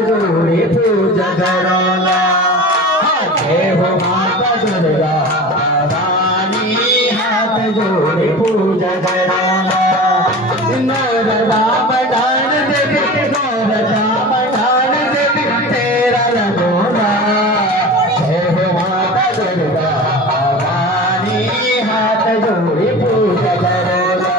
जोड़े पूजा करोला। जय हो माता दुर्गा भवानी, हाथ जोड़े पूजा करोला। नौरदा बढ़ान देवी, नौरदा बढ़ान देवी तेरा रघोला। जय हो माता दुर्गा भवानी, हाथ जोड़े पूजा करोला।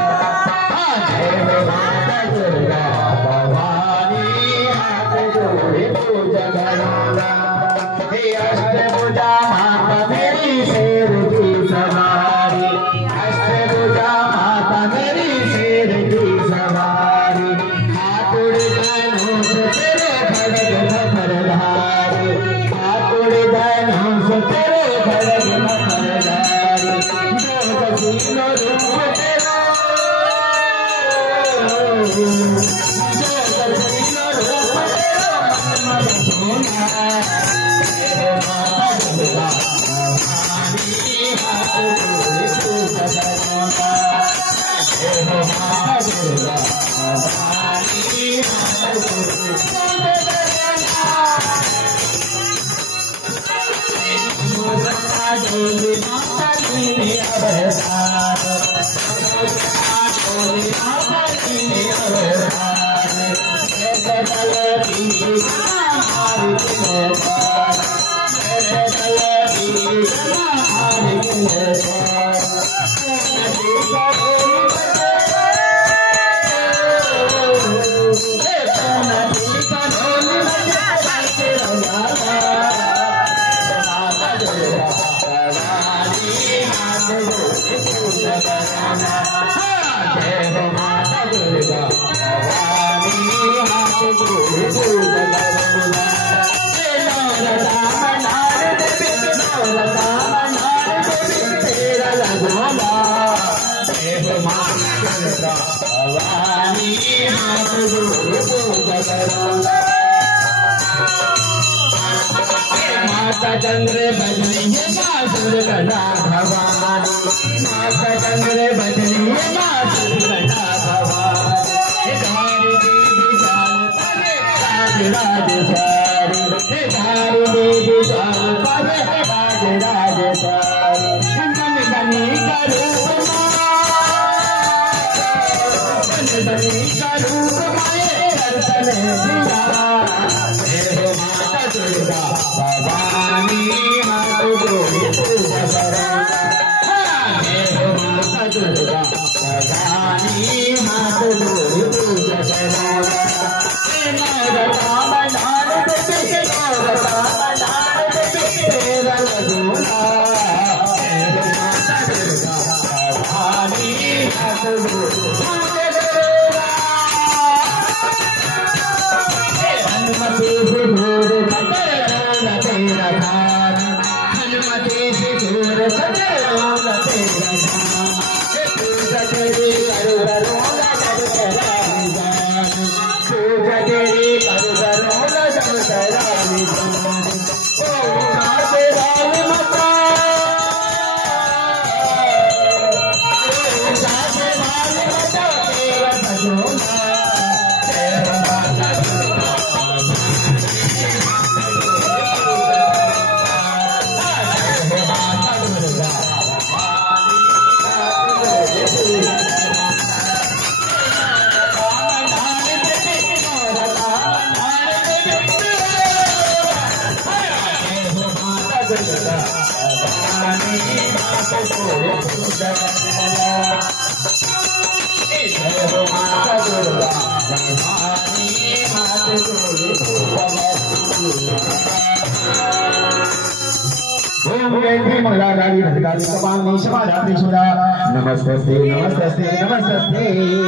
जय हो माता दुर्गा भवानी, हाथ जोड़े पूजा करोला। अष्टभुजा माता मेरी शेर की सवारी, अष्टभुजा माता मेरी शेर की सवारी। हाथुड़ धनुष तेरे खड्ग मकरधारी, हाथुड़ धनुष तेरे खड्ग मकरधारी। जो कसीनो रूप तेरा, जो कसीनो रूप तेरा मन सोना। माता चंद्र बजनी है मासुर कटा भवानी, माता चंद्र बजनी है मासुर कटा भवानी। धारी देवी जाल पावे राज सारी, धारी देवी जाल पावे राज सारी। मन बनी का रूप मन बनी का रूप माए दर्शन दिया। जय हो माता दुर्गा भवानी, हाथ जोड़े पूजा करोला। जय हो माता दुर्गा भवानी, हाथ जोड़े पूजा करोला। नौरता बढ़ान देवी, नौरता बढ़ान देवी तेरा रघोला। जय हो माता दुर्गा भवानी, हाथ जोड़े पूजा करोला। हनुमति से घोर खतरोला तेरा धाम, हनुमति से घोर खतरोला तेरा धाम। पूजा तेरी करो करोला जब तेरा निदान, पूजा तेरी करो करोला जब तेरा निदान। ओ माते रानी माता, ओ सासे वाली माता तेरा भजोला। जय हो माता दुर्गा मंगलाकारी भद्रकाली कपाल निशमा नमस्ते नमस्ते नमस्ते नमस्ते।